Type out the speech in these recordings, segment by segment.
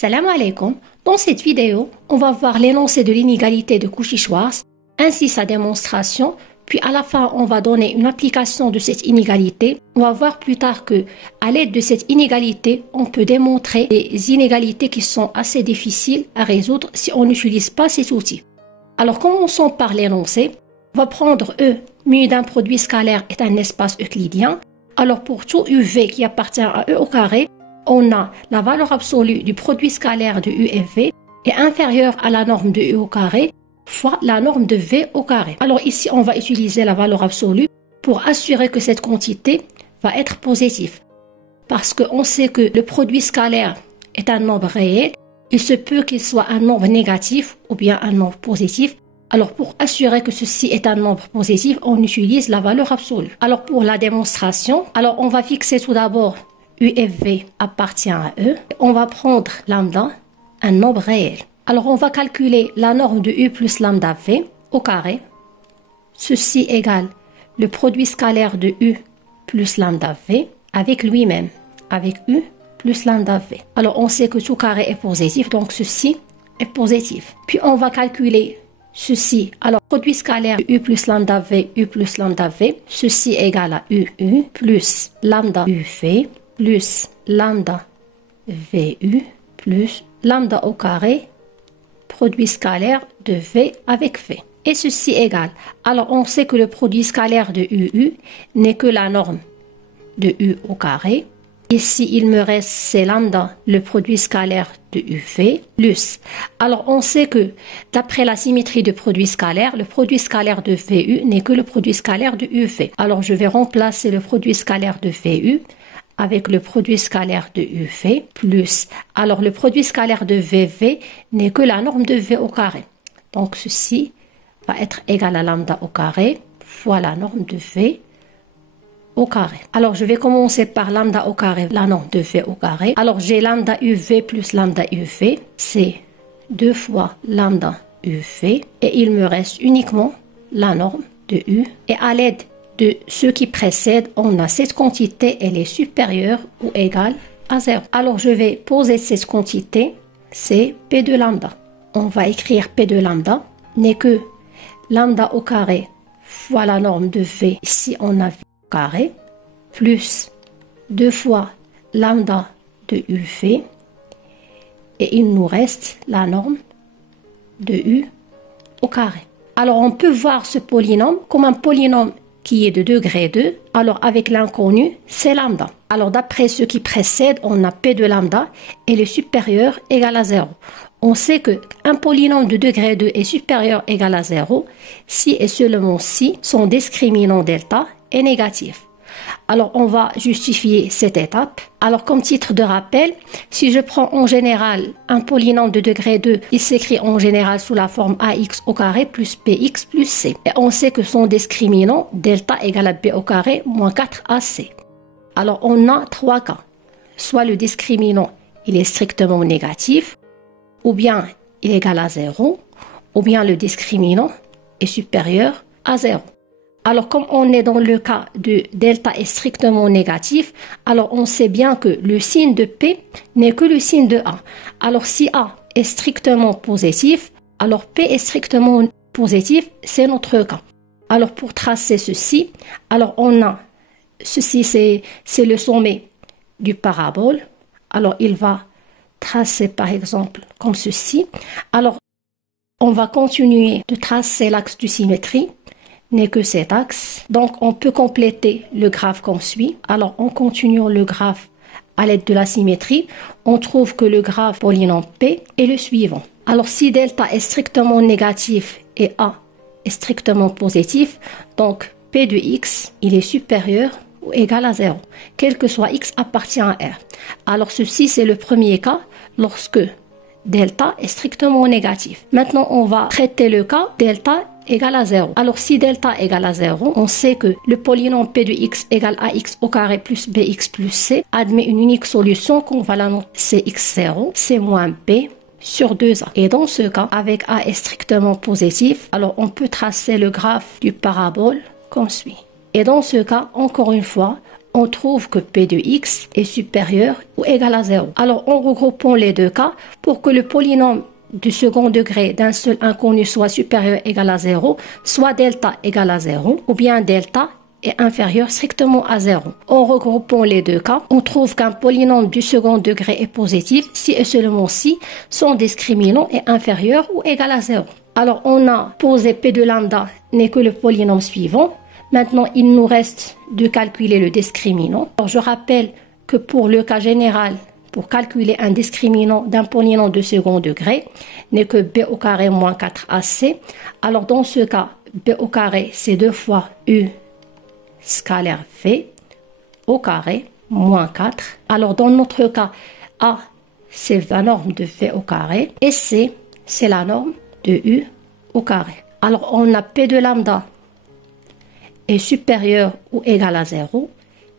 Salam alaikum. Dans cette vidéo, on va voir l'énoncé de l'inégalité de Cauchy-Schwarz, ainsi sa démonstration, puis à la fin on va donner une application de cette inégalité. On va voir plus tard que, à l'aide de cette inégalité, on peut démontrer des inégalités qui sont assez difficiles à résoudre si on n'utilise pas cet outil. Alors commençons par l'énoncé. On va prendre E muni d'un produit scalaire est un espace euclidien. Alors pour tout UV qui appartient à E au carré, on a la valeur absolue du produit scalaire de UFV est inférieure à la norme de U au carré fois la norme de V au carré. Alors ici, on va utiliser la valeur absolue pour assurer que cette quantité va être positive. Parce qu'on sait que le produit scalaire est un nombre réel, il se peut qu'il soit un nombre négatif ou bien un nombre positif. Alors pour assurer que ceci est un nombre positif, on utilise la valeur absolue. Alors pour la démonstration, on va fixer tout d'abord UFV appartient à E. On va prendre lambda, un nombre réel. Alors on va calculer la norme de U plus lambda V au carré. Ceci égale le produit scalaire de U plus lambda V avec lui-même, avec U plus lambda V. Alors on sait que tout carré est positif, donc ceci est positif. Puis on va calculer ceci. Alors produit scalaire de U plus lambda V ceci égale à UU plus lambda UV plus lambda VU plus lambda au carré produit scalaire de V avec V. Et ceci égale. Alors on sait que le produit scalaire de UU n'est que la norme de U au carré. Ici il me reste c'est lambda, le produit scalaire de UV plus. Alors on sait que d'après la symétrie du produit scalaire, le produit scalaire de VU n'est que le produit scalaire de UV. Alors je vais remplacer le produit scalaire de VU avec le produit scalaire de UV plus. Alors le produit scalaire de VV n'est que la norme de V au carré. Donc ceci va être égal à lambda au carré fois la norme de V au carré. Alors je vais commencer par lambda au carré, la norme de V au carré. Alors j'ai lambda UV plus lambda UV, c'est 2 fois lambda UV et il me reste uniquement la norme de U. Et à l'aide de ce qui précède, on a cette quantité, elle est supérieure ou égale à 0. Alors je vais poser cette quantité, c'est P de lambda. On va écrire P de lambda n'est que lambda au carré fois la norme de V, ici on a V au carré, plus 2 fois lambda de UV, et il nous reste la norme de U au carré. Alors on peut voir ce polynôme comme un polynôme qui est de degré 2, alors avec l'inconnu, c'est lambda. Alors d'après ce qui précède, on a P de lambda et le supérieur égal à 0. On sait qu'un polynôme de degré 2 est supérieur égal à 0 si et seulement si son discriminant delta est négatif. Alors on va justifier cette étape. Alors comme titre de rappel, si je prends en général un polynôme de degré 2, il s'écrit en général sous la forme ax au carré plus bx plus c. Et on sait que son discriminant delta égale à b au carré moins 4ac. Alors on a 3 cas. Soit le discriminant il est strictement négatif, ou bien il est égal à 0, ou bien le discriminant est supérieur à 0. Alors comme on est dans le cas de delta est strictement négatif, alors on sait bien que le signe de P n'est que le signe de A. Alors si A est strictement positif, alors P est strictement positif, c'est notre cas. Alors pour tracer ceci, alors on a, ceci c'est le sommet du parabole. Alors il va tracer par exemple comme ceci. Alors on va continuer de tracer l'axe de symétrie. N'est que cet axe. Donc on peut compléter le graphe comme suit. Alors en continuant le graphe à l'aide de la symétrie, on trouve que le graphe polynôme P est le suivant. Alors si delta est strictement négatif et A est strictement positif, donc P de x il est supérieur ou égal à 0, quel que soit x appartient à R. Alors ceci c'est le premier cas lorsque delta est strictement négatif. Maintenant on va traiter le cas delta égale à 0. Alors si delta égale à 0, on sait que le polynôme P de x égale ax au carré plus bx plus c admet une unique solution qu'on va la noter cx0, c moins b sur 2a. Et dans ce cas, avec a est strictement positif, alors on peut tracer le graphe du parabole comme suit. Et dans ce cas, encore une fois, on trouve que P de x est supérieur ou égal à 0. Alors, en regroupant les deux cas, pour que le polynôme du second degré d'un seul inconnu soit supérieur ou égal à 0, soit delta égale à 0, ou bien delta est inférieur strictement à 0. En regroupant les deux cas, on trouve qu'un polynôme du second degré est positif si et seulement si son discriminant est inférieur ou égal à 0. Alors, on a posé P de lambda n'est que le polynôme suivant. Maintenant, il nous reste de calculer le discriminant. Alors, je rappelle que pour le cas général, pour calculer un discriminant d'un polynôme de second degré, n'est que b au carré moins 4ac. Alors, dans ce cas, b au carré, c'est 2 fois u scalaire v au carré moins 4. Alors, dans notre cas, a, c'est la norme de v au carré et c, c'est la norme de u au carré. Alors, on a p de lambda est supérieur ou égal à 0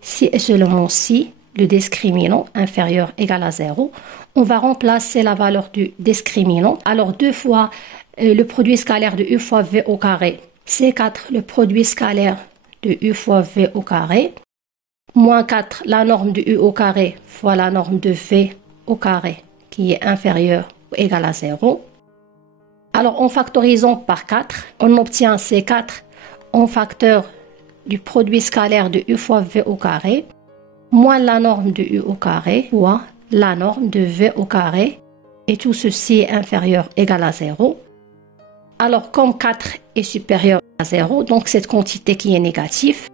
si et seulement si le discriminant inférieur égal à 0. On va remplacer la valeur du discriminant. Alors, 2 fois le produit scalaire de u fois v au carré, c'est 4 le produit scalaire de u fois v au carré, moins 4 la norme de u au carré fois la norme de v au carré qui est inférieure ou égale à 0. Alors, en factorisant par 4, on obtient C4 en facteur du produit scalaire de u fois v au carré, moins la norme de u au carré fois la norme de v au carré, et tout ceci est inférieur ou égal à 0. Alors, comme 4 est supérieur à 0, donc cette quantité qui est négative,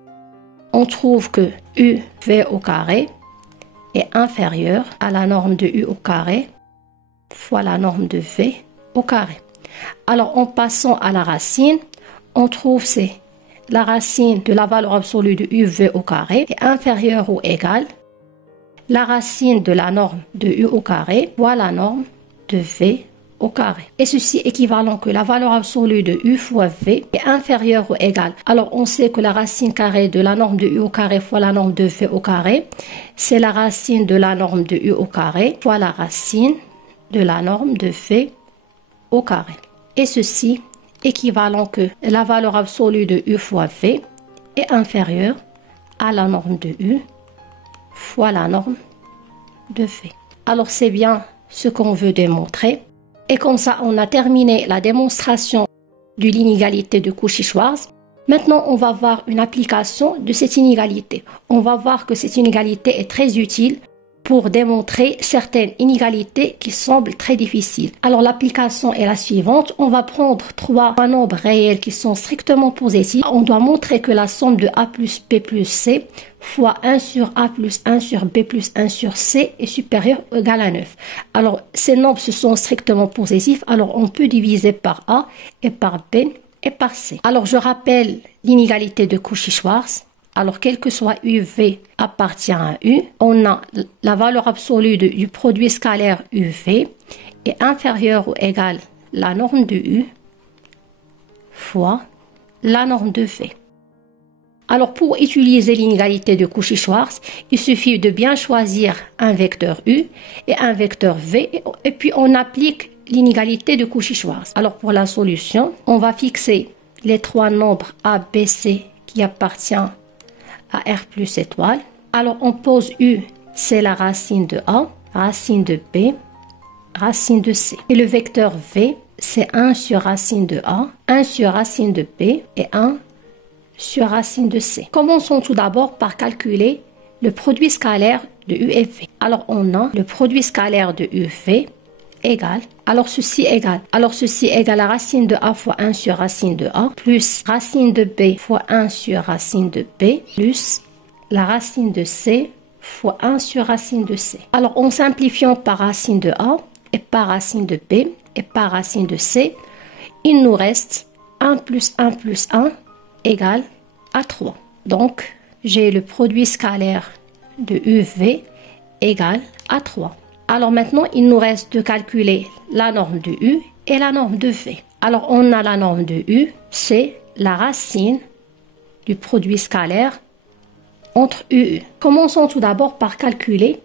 on trouve que uv au carré est inférieur à la norme de u au carré fois la norme de v au carré. Alors, en passant à la racine, on trouve c'est la racine de la valeur absolue de uv au carré est inférieure ou égale la racine de la norme de u au carré fois la norme de v au carré. Et ceci équivalent que la valeur absolue de u fois v est inférieure ou égale. Alors, on sait que la racine carrée de la norme de u au carré fois la norme de v au carré, c'est la racine de la norme de u au carré fois la racine de la norme de v au carré. Et ceci équivalent que la valeur absolue de u fois v est inférieure à la norme de u fois la norme de v. Alors, c'est bien ce qu'on veut démontrer. Et comme ça, on a terminé la démonstration de l'inégalité de Cauchy-Schwarz. Maintenant, on va voir une application de cette inégalité. On va voir que cette inégalité est très utile pour démontrer certaines inégalités qui semblent très difficiles. Alors, l'application est la suivante. On va prendre trois nombres réels qui sont strictement positifs. On doit montrer que la somme de a plus b plus c fois 1 sur a plus 1 sur b plus 1 sur c est supérieure ou égale à 9. Alors, ces nombres se sont strictement positifs. Alors, on peut diviser par a et par b et par c. Alors, je rappelle l'inégalité de Cauchy-Schwarz. Alors, quel que soit uv appartient à u, on a la valeur absolue du produit scalaire uv est inférieure ou égale la norme de u fois la norme de v. Alors, pour utiliser l'inégalité de Cauchy-Schwarz, il suffit de bien choisir un vecteur u et un vecteur v, et puis on applique l'inégalité de Cauchy-Schwarz. Alors, pour la solution, on va fixer les trois nombres a, b, c qui appartiennent à R plus étoile. Alors, on pose U, c'est la racine de A, racine de B, racine de C. Et le vecteur V, c'est 1 sur racine de A, 1 sur racine de B et 1 sur racine de C. Commençons tout d'abord par calculer le produit scalaire de U et V. Alors, on a le produit scalaire de UV égale, alors ceci égale la racine de A fois 1 sur racine de A, plus racine de B fois 1 sur racine de B, plus la racine de C fois 1 sur racine de C. Alors, en simplifiant par racine de A et par racine de B et par racine de C, il nous reste 1 plus 1 plus 1 égale à 3. Donc, j'ai le produit scalaire de UV égale à 3. Alors maintenant, il nous reste de calculer la norme de U et la norme de V. Alors, on a la norme de U, c'est la racine du produit scalaire entre UU. Commençons tout d'abord par calculer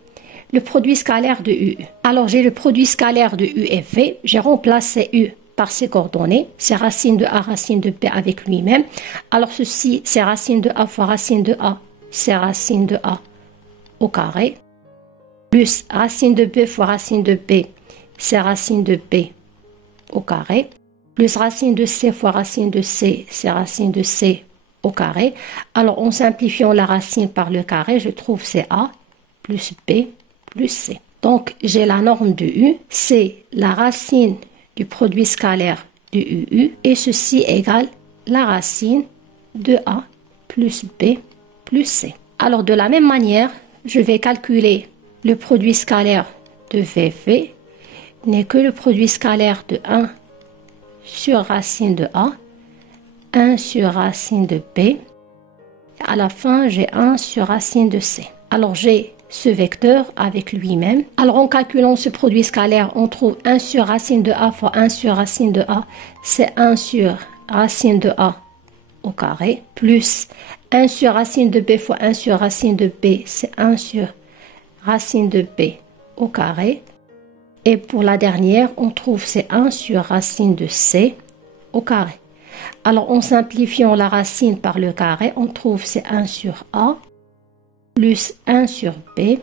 le produit scalaire de UU. Alors, j'ai le produit scalaire de U et V. J'ai remplacé U par ses coordonnées. C'est racine de A, racine de B avec lui-même. Alors, ceci, c'est racine de A fois racine de A c'est racine de A au carré, plus racine de B fois racine de B, c'est racine de B au carré, plus racine de C fois racine de C, c'est racine de C au carré. Alors, en simplifiant la racine par le carré, je trouve c'est A plus B plus C. Donc, j'ai la norme de U, c'est la racine du produit scalaire de UU, et ceci égale la racine de A plus B plus C. Alors, de la même manière, je vais calculer le produit scalaire de VV, n'est que le produit scalaire de 1 sur racine de A, 1 sur racine de B, à la fin j'ai 1 sur racine de C. Alors j'ai ce vecteur avec lui-même. Alors en calculant ce produit scalaire, on trouve 1 sur racine de A fois 1 sur racine de A, c'est 1 sur racine de A au carré, plus 1 sur racine de B fois 1 sur racine de B, c'est 1 sur racine de B au carré. Et pour la dernière, on trouve c'est 1 sur racine de C au carré. Alors, en simplifiant la racine par le carré, on trouve c'est 1 sur A plus 1 sur B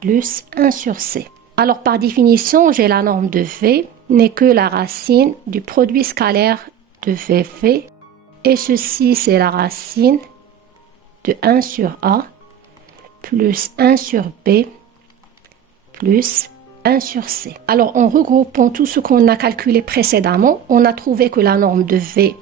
plus 1 sur C. Alors, par définition, j'ai la norme de V n'est que la racine du produit scalaire de VV. Et ceci, c'est la racine de 1 sur A plus 1 sur B plus 1 sur C. Alors, en regroupant tout ce qu'on a calculé précédemment, on a trouvé que la norme de V,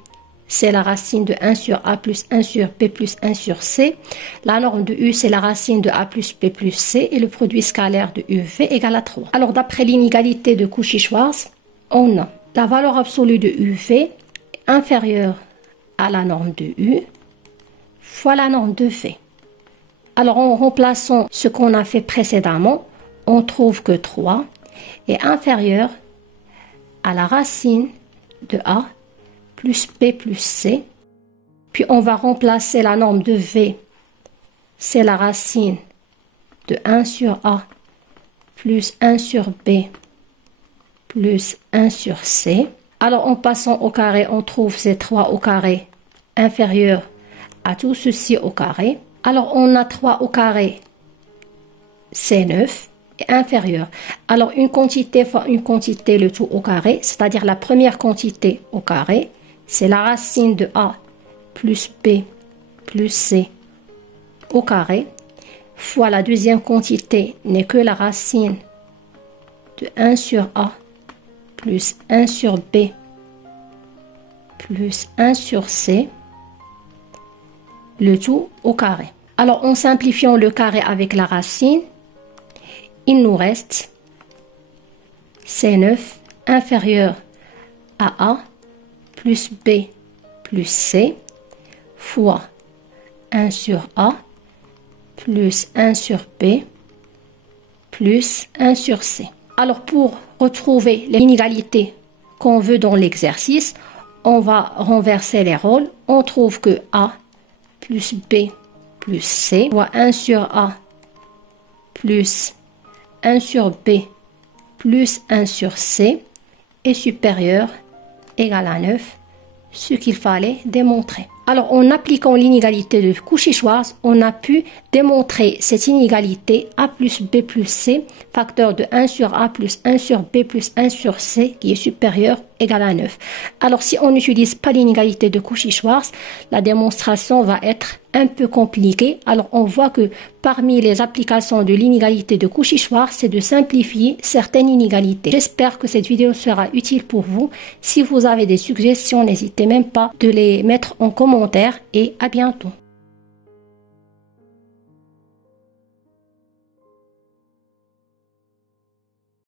c'est la racine de 1 sur A plus 1 sur B plus 1 sur C. La norme de U, c'est la racine de A plus B plus C. Et le produit scalaire de UV égale à 3. Alors, d'après l'inégalité de Cauchy-Schwarz, on a la valeur absolue de UV inférieure à la norme de U fois la norme de V. Alors, en remplaçant ce qu'on a fait précédemment, on trouve que 3 est inférieur à la racine de A plus B plus C. Puis on va remplacer la norme de V, c'est la racine de 1 sur A plus 1 sur B plus 1 sur C. Alors en passant au carré, on trouve ces 3 au carré inférieur à tout ceci au carré. Alors on a 3 au carré, c'est 9. Inférieur. Alors une quantité fois une quantité, le tout au carré, c'est-à-dire la première quantité au carré, c'est la racine de A plus B plus C au carré, fois la deuxième quantité n'est que la racine de 1 sur A plus 1 sur B plus 1 sur C, le tout au carré. Alors en simplifiant le carré avec la racine, il nous reste C9 inférieur à A plus B plus C fois 1 sur A plus 1 sur B plus 1 sur C. Alors pour retrouver l'inégalité qu'on veut dans l'exercice, on va renverser les rôles. On trouve que A plus B plus C fois 1 sur A plus 1 sur B plus 1 sur C est supérieur égal à 9, ce qu'il fallait démontrer. Alors, en appliquant l'inégalité de Cauchy-Schwarz, on a pu démontrer cette inégalité A plus B plus C, facteur de 1 sur A plus 1 sur B plus 1 sur C, qui est supérieur égal à 9. Alors, si on n'utilise pas l'inégalité de Cauchy-Schwarz, la démonstration va être un peu compliquée. Alors, on voit que parmi les applications de l'inégalité de Cauchy-Schwarz, c'est de simplifier certaines inégalités. J'espère que cette vidéo sera utile pour vous. Si vous avez des suggestions, n'hésitez même pas de les mettre en commentaire et à bientôt.